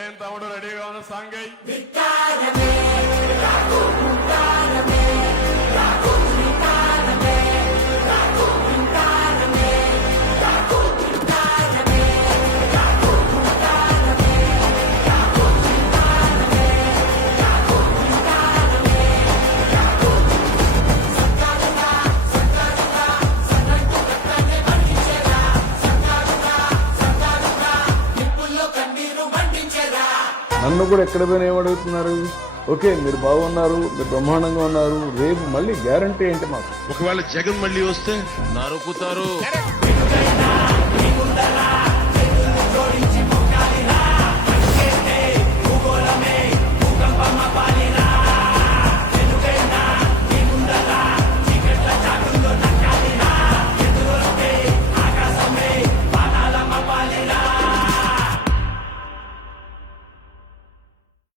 ఏం తమ్ముడు రెడీగా ఉన్న సాంగ్ నన్ను కూడా ఎక్కడ పోయినా ఏమడుగుతున్నారు? ఓకే, మీరు బాగున్నారు, మీరు బ్రహ్మాండంగా ఉన్నారు, రేపు మళ్ళీ గ్యారంటీ ఏంటి మాకు? ఒకవేళ జగన్ మళ్ళీ వస్తే నరుకుతారు.